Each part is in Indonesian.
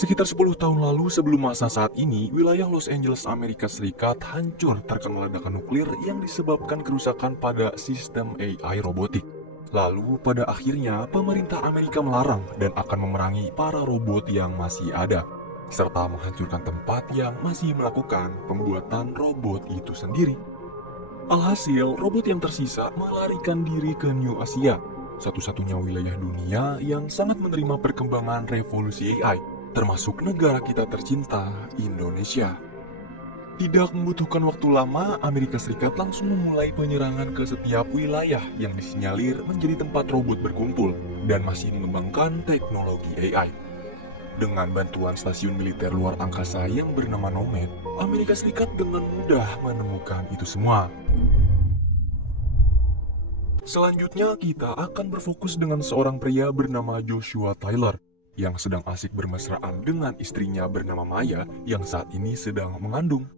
Sekitar 10 tahun lalu sebelum masa saat ini, wilayah Los Angeles, Amerika Serikat hancur terkena ledakan nuklir yang disebabkan kerusakan pada sistem AI robotik. Lalu pada akhirnya pemerintah Amerika melarang dan akan memerangi para robot yang masih ada, serta menghancurkan tempat yang masih melakukan pembuatan robot itu sendiri. Alhasil, robot yang tersisa melarikan diri ke New Asia, satu-satunya wilayah dunia yang sangat menerima perkembangan revolusi AI, termasuk negara kita tercinta, Indonesia. Tidak membutuhkan waktu lama, Amerika Serikat langsung memulai penyerangan ke setiap wilayah yang disinyalir menjadi tempat robot berkumpul dan masih mengembangkan teknologi AI. Dengan bantuan stasiun militer luar angkasa yang bernama Nomad, Amerika Serikat dengan mudah menemukan itu semua. Selanjutnya kita akan berfokus dengan seorang pria bernama Joshua Tyler yang sedang asik bermesraan dengan istrinya bernama Maya yang saat ini sedang mengandung.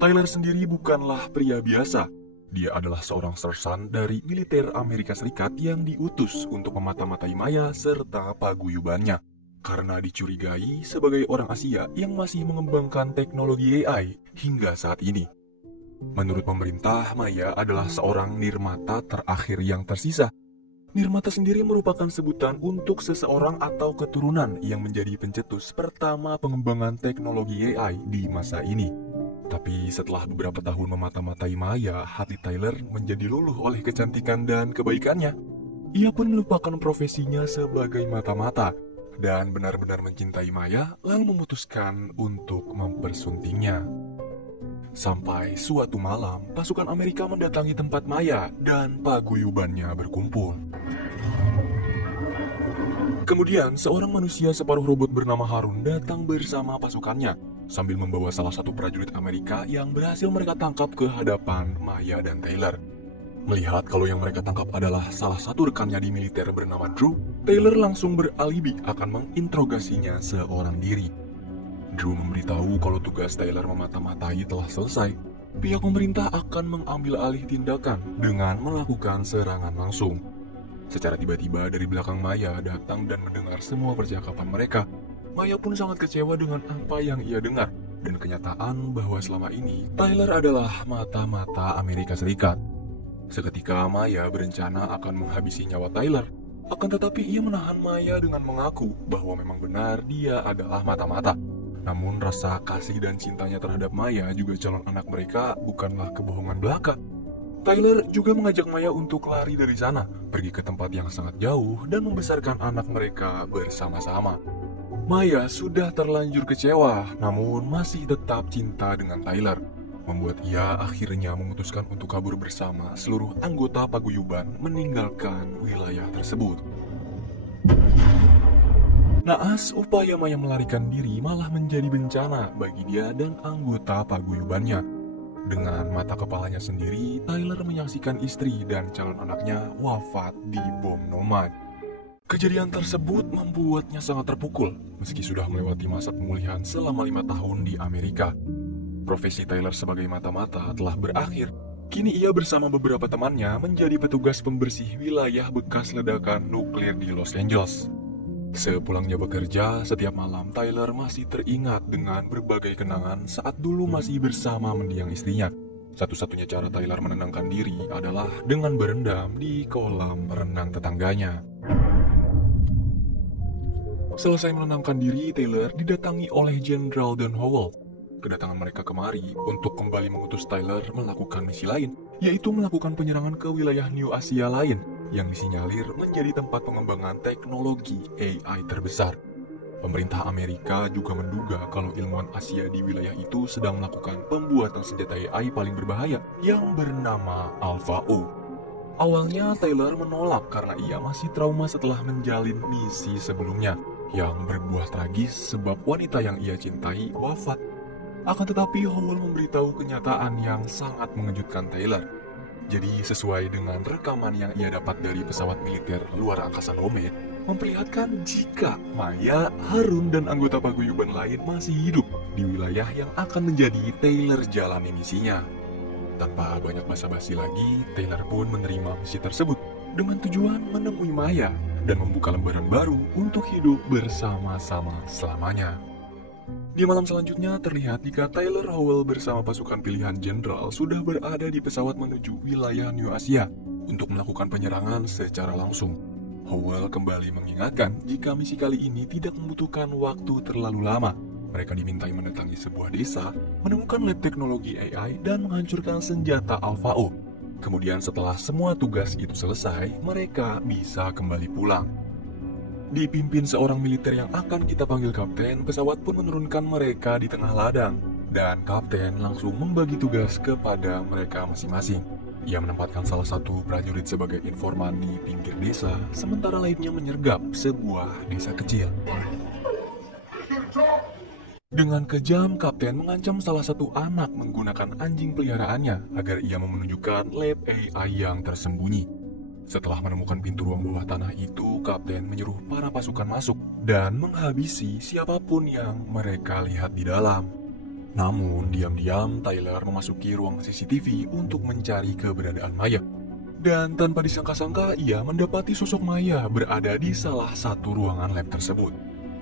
Tyler sendiri bukanlah pria biasa. Dia adalah seorang sersan dari militer Amerika Serikat yang diutus untuk memata-matai Maya serta paguyubannya karena dicurigai sebagai orang Asia yang masih mengembangkan teknologi AI hingga saat ini. Menurut pemerintah, Maya adalah seorang nirmata terakhir yang tersisa. Nirmata sendiri merupakan sebutan untuk seseorang atau keturunan yang menjadi pencetus pertama pengembangan teknologi AI di masa ini. Tapi setelah beberapa tahun memata-matai Maya, hati Tyler menjadi luluh oleh kecantikan dan kebaikannya. Ia pun melupakan profesinya sebagai mata-mata dan benar-benar mencintai Maya, lalu memutuskan untuk mempersuntingnya. Sampai suatu malam, pasukan Amerika mendatangi tempat Maya dan paguyubannya berkumpul. Kemudian, seorang manusia separuh robot bernama Harun datang bersama pasukannya, sambil membawa salah satu prajurit Amerika yang berhasil mereka tangkap ke hadapan Maya dan Tyler. Melihat kalau yang mereka tangkap adalah salah satu rekannya di militer bernama Drew, Tyler langsung beralibi akan menginterogasinya seorang diri. Drew memberitahu kalau tugas Tyler memata-matai telah selesai. Pihak pemerintah akan mengambil alih tindakan dengan melakukan serangan langsung. Secara tiba-tiba dari belakang Maya datang dan mendengar semua percakapan mereka. Maya pun sangat kecewa dengan apa yang ia dengar dan kenyataan bahwa selama ini Tyler adalah mata-mata Amerika Serikat. Seketika Maya berencana akan menghabisi nyawa Tyler, akan tetapi ia menahan Maya dengan mengaku bahwa memang benar dia adalah mata-mata. Namun rasa kasih dan cintanya terhadap Maya juga calon anak mereka bukanlah kebohongan belaka. Tyler juga mengajak Maya untuk lari dari sana, pergi ke tempat yang sangat jauh dan membesarkan anak mereka bersama-sama. Maya sudah terlanjur kecewa, namun masih tetap cinta dengan Tyler, membuat ia akhirnya memutuskan untuk kabur bersama seluruh anggota paguyuban meninggalkan wilayah tersebut. Naas, upaya Maya melarikan diri malah menjadi bencana bagi dia dan anggota paguyubannya. Dengan mata kepalanya sendiri, Tyler menyaksikan istri dan calon anaknya wafat di bom Nomad. Kejadian tersebut membuatnya sangat terpukul, meski sudah melewati masa pemulihan selama 5 tahun di Amerika. Profesi Tyler sebagai mata-mata telah berakhir. Kini ia bersama beberapa temannya menjadi petugas pembersih wilayah bekas ledakan nuklir di Los Angeles. Sepulangnya bekerja, setiap malam Tyler masih teringat dengan berbagai kenangan saat dulu masih bersama mendiang istrinya. Satu-satunya cara Tyler menenangkan diri adalah dengan berendam di kolam renang tetangganya. Selesai menenangkan diri, Tyler didatangi oleh Jenderal Don Howell. Kedatangan mereka kemari untuk kembali mengutus Tyler melakukan misi lain, yaitu melakukan penyerangan ke wilayah New Asia lain yang disinyalir menjadi tempat pengembangan teknologi AI terbesar. Pemerintah Amerika juga menduga kalau ilmuwan Asia di wilayah itu sedang melakukan pembuatan senjata AI paling berbahaya yang bernama Alpha O. Awalnya Tyler menolak karena ia masih trauma setelah menjalin misi sebelumnya yang berbuah tragis sebab wanita yang ia cintai wafat. Akan tetapi Howell memberitahu kenyataan yang sangat mengejutkan Tyler. Jadi sesuai dengan rekaman yang ia dapat dari pesawat militer luar angkasa Nomad, memperlihatkan jika Maya, Harun, dan anggota paguyuban lain masih hidup di wilayah yang akan menjadi Tyler jalani misinya. Tanpa banyak basa-basi lagi, Tyler pun menerima misi tersebut dengan tujuan menemui Maya dan membuka lembaran baru untuk hidup bersama-sama selamanya. Di malam selanjutnya terlihat jika Tyler Howell bersama pasukan pilihan jenderal sudah berada di pesawat menuju wilayah New Asia untuk melakukan penyerangan secara langsung. Howell kembali mengingatkan jika misi kali ini tidak membutuhkan waktu terlalu lama. Mereka dimintai mendatangi sebuah desa, menemukan lab teknologi AI, dan menghancurkan senjata Alpha O. Kemudian setelah semua tugas itu selesai, mereka bisa kembali pulang. Dipimpin seorang militer yang akan kita panggil kapten, pesawat pun menurunkan mereka di tengah ladang. Dan kapten langsung membagi tugas kepada mereka masing-masing. Ia menempatkan salah satu prajurit sebagai informan di pinggir desa, sementara lainnya menyergap sebuah desa kecil. Dengan kejam, kapten mengancam salah satu anak menggunakan anjing peliharaannya agar ia menunjukkan lab AI yang tersembunyi. Setelah menemukan pintu ruang bawah tanah itu, kapten menyuruh para pasukan masuk dan menghabisi siapapun yang mereka lihat di dalam. Namun, diam-diam Tyler memasuki ruang CCTV untuk mencari keberadaan Maya. Dan tanpa disangka-sangka, ia mendapati sosok Maya berada di salah satu ruangan lab tersebut.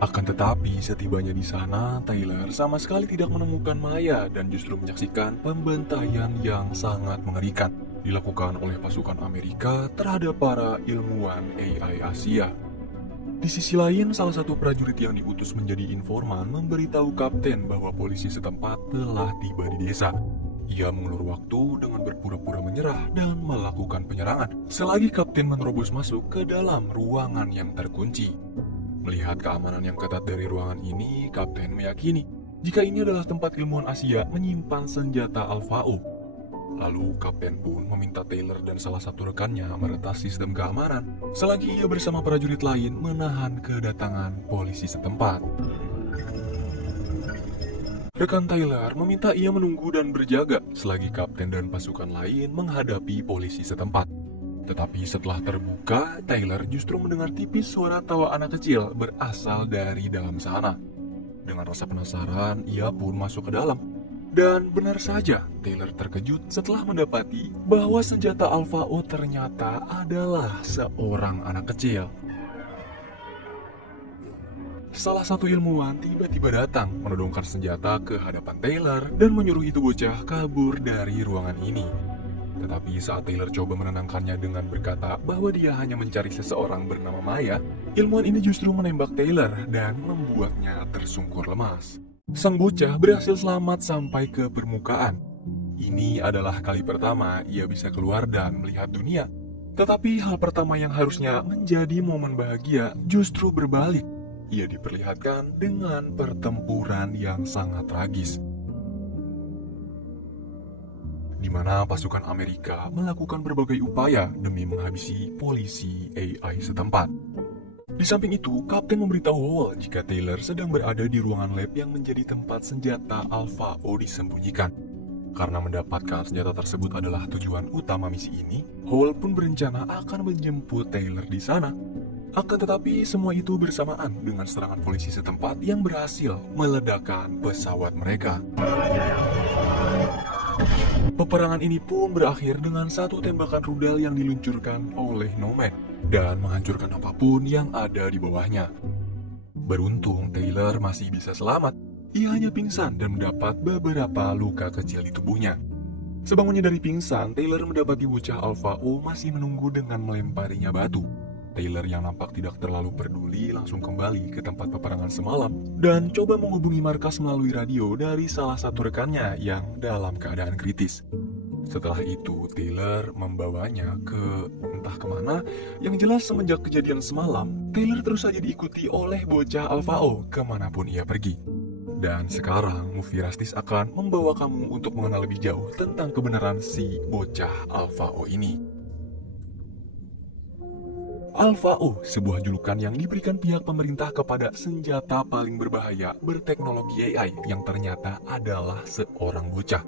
Akan tetapi, setibanya di sana, Tyler sama sekali tidak menemukan Maya dan justru menyaksikan pembantaian yang sangat mengerikan dilakukan oleh pasukan Amerika terhadap para ilmuwan AI Asia. Di sisi lain, salah satu prajurit yang diutus menjadi informan memberitahu kapten bahwa polisi setempat telah tiba di desa. Ia mengulur waktu dengan berpura-pura menyerah dan melakukan penyerangan, selagi kapten menerobos masuk ke dalam ruangan yang terkunci. Melihat keamanan yang ketat dari ruangan ini, kapten meyakini jika ini adalah tempat ilmuwan Asia menyimpan senjata Alpha O. Lalu kapten pun meminta Taylor dan salah satu rekannya meretas sistem keamanan, selagi ia bersama prajurit lain menahan kedatangan polisi setempat. Rekan Tyler meminta ia menunggu dan berjaga selagi kapten dan pasukan lain menghadapi polisi setempat. Tetapi setelah terbuka, Tyler justru mendengar tipis suara tawa anak kecil berasal dari dalam sana. Dengan rasa penasaran, ia pun masuk ke dalam. Dan benar saja, Tyler terkejut setelah mendapati bahwa senjata Alpha O ternyata adalah seorang anak kecil. Salah satu ilmuwan tiba-tiba datang menodongkan senjata ke hadapan Tyler dan menyuruh itu bocah kabur dari ruangan ini. Tetapi saat Taylor coba menenangkannya dengan berkata bahwa dia hanya mencari seseorang bernama Maya, ilmuwan ini justru menembak Taylor dan membuatnya tersungkur lemas. Sang bocah berhasil selamat sampai ke permukaan. Ini adalah kali pertama ia bisa keluar dan melihat dunia. Tetapi hal pertama yang harusnya menjadi momen bahagia justru berbalik. Ia diperlihatkan dengan pertempuran yang sangat tragis, di mana pasukan Amerika melakukan berbagai upaya demi menghabisi polisi AI setempat. Di samping itu, kapten memberitahu Howell jika Taylor sedang berada di ruangan lab yang menjadi tempat senjata Alpha O disembunyikan. Karena mendapatkan senjata tersebut adalah tujuan utama misi ini, Howell pun berencana akan menjemput Taylor di sana. Akan tetapi, semua itu bersamaan dengan serangan polisi setempat yang berhasil meledakkan pesawat mereka. Peperangan ini pun berakhir dengan satu tembakan rudal yang diluncurkan oleh Nomad dan menghancurkan apapun yang ada di bawahnya. Beruntung Taylor masih bisa selamat. Ia hanya pingsan dan mendapat beberapa luka kecil di tubuhnya. Sebangunnya dari pingsan, Taylor mendapati bocah Alpha O masih menunggu dengan melemparinya batu. Taylor yang nampak tidak terlalu peduli langsung kembali ke tempat peperangan semalam dan coba menghubungi markas melalui radio dari salah satu rekannya yang dalam keadaan kritis. Setelah itu, Taylor membawanya ke entah kemana. Yang jelas semenjak kejadian semalam, Taylor terus saja diikuti oleh bocah Alpha O kemanapun ia pergi. Dan sekarang, Movie Rastis akan membawa kamu untuk mengenal lebih jauh tentang kebenaran si bocah Alpha O ini. Alpha O, sebuah julukan yang diberikan pihak pemerintah kepada senjata paling berbahaya berteknologi AI yang ternyata adalah seorang bocah.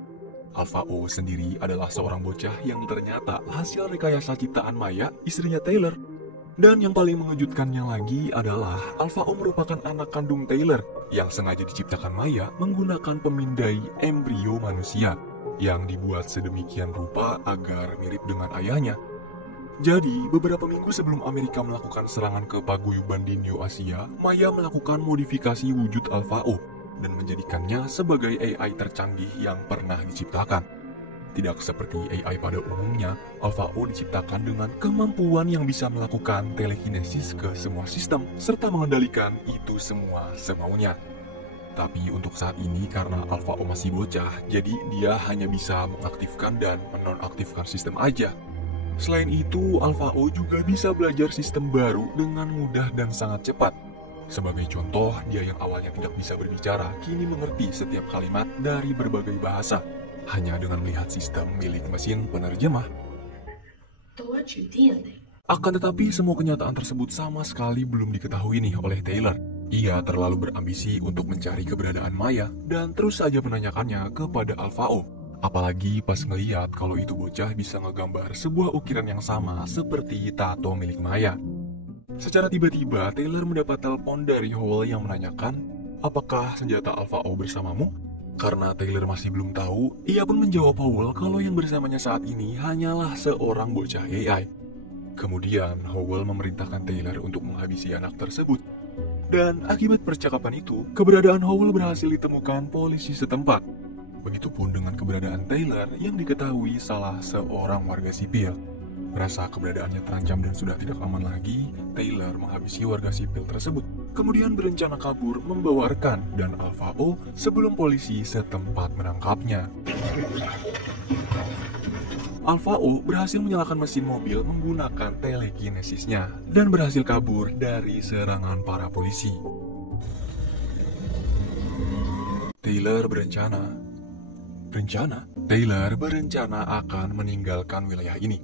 Alpha O sendiri adalah seorang bocah yang ternyata hasil rekayasa ciptaan Maya, istrinya Taylor. Dan yang paling mengejutkannya lagi adalah Alpha O merupakan anak kandung Taylor yang sengaja diciptakan Maya menggunakan pemindai embrio manusia yang dibuat sedemikian rupa agar mirip dengan ayahnya. Jadi, beberapa minggu sebelum Amerika melakukan serangan ke paguyuban di New Asia, Maya melakukan modifikasi wujud Alpha O dan menjadikannya sebagai AI tercanggih yang pernah diciptakan. Tidak seperti AI pada umumnya, Alpha O diciptakan dengan kemampuan yang bisa melakukan telekinesis ke semua sistem serta mengendalikan itu semua semaunya. Tapi untuk saat ini karena Alpha O masih bocah, jadi dia hanya bisa mengaktifkan dan menonaktifkan sistem aja. Selain itu, Alpha O juga bisa belajar sistem baru dengan mudah dan sangat cepat. Sebagai contoh, dia yang awalnya tidak bisa berbicara, kini mengerti setiap kalimat dari berbagai bahasa, hanya dengan melihat sistem milik mesin penerjemah. Akan tetapi, semua kenyataan tersebut sama sekali belum diketahui nih oleh Taylor. Ia terlalu berambisi untuk mencari keberadaan Maya dan terus saja menanyakannya kepada Alpha O. Apalagi pas ngeliat kalau itu bocah bisa ngegambar sebuah ukiran yang sama seperti tato milik Maya. Secara tiba-tiba, Taylor mendapat telepon dari Howell yang menanyakan, apakah senjata Alpha O bersamamu? Karena Taylor masih belum tahu, ia pun menjawab Howell kalau yang bersamanya saat ini hanyalah seorang bocah AI. Kemudian, Howell memerintahkan Taylor untuk menghabisi anak tersebut. Dan akibat percakapan itu, keberadaan Howell berhasil ditemukan polisi setempat. Begitupun dengan keberadaan Taylor yang diketahui salah seorang warga sipil. Merasa keberadaannya terancam dan sudah tidak aman lagi, Taylor menghabisi warga sipil tersebut. Kemudian berencana kabur membawa rekan dan Alpha O sebelum polisi setempat menangkapnya. Alpha O berhasil menyalakan mesin mobil menggunakan telekinesisnya dan berhasil kabur dari serangan para polisi. Taylor berencana akan meninggalkan wilayah ini.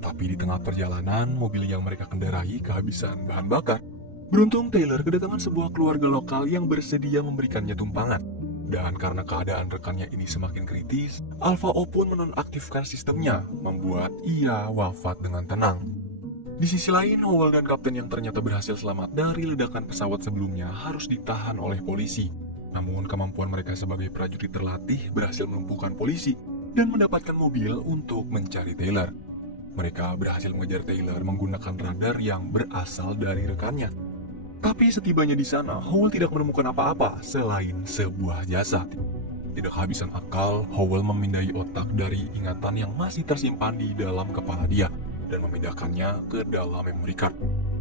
Tapi di tengah perjalanan, mobil yang mereka kendarai kehabisan bahan bakar. Beruntung Taylor kedatangan sebuah keluarga lokal yang bersedia memberikannya tumpangan. Dan karena keadaan rekannya ini semakin kritis, Alpha O pun menonaktifkan sistemnya, membuat ia wafat dengan tenang. Di sisi lain, Howell dan kapten yang ternyata berhasil selamat dari ledakan pesawat sebelumnya harus ditahan oleh polisi. Namun kemampuan mereka sebagai prajurit terlatih berhasil melumpuhkan polisi dan mendapatkan mobil untuk mencari Taylor. Mereka berhasil mengejar Taylor menggunakan radar yang berasal dari rekannya. Tapi setibanya di sana, Howell tidak menemukan apa-apa selain sebuah jasad. Tidak kehabisan akal, Howell memindai otak dari ingatan yang masih tersimpan di dalam kepala dia dan memindahkannya ke dalam memory card.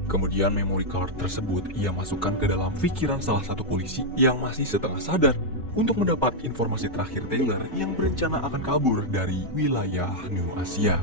Kemudian memory card tersebut ia masukkan ke dalam pikiran salah satu polisi yang masih setengah sadar untuk mendapat informasi terakhir Taylor yang berencana akan kabur dari wilayah New Asia.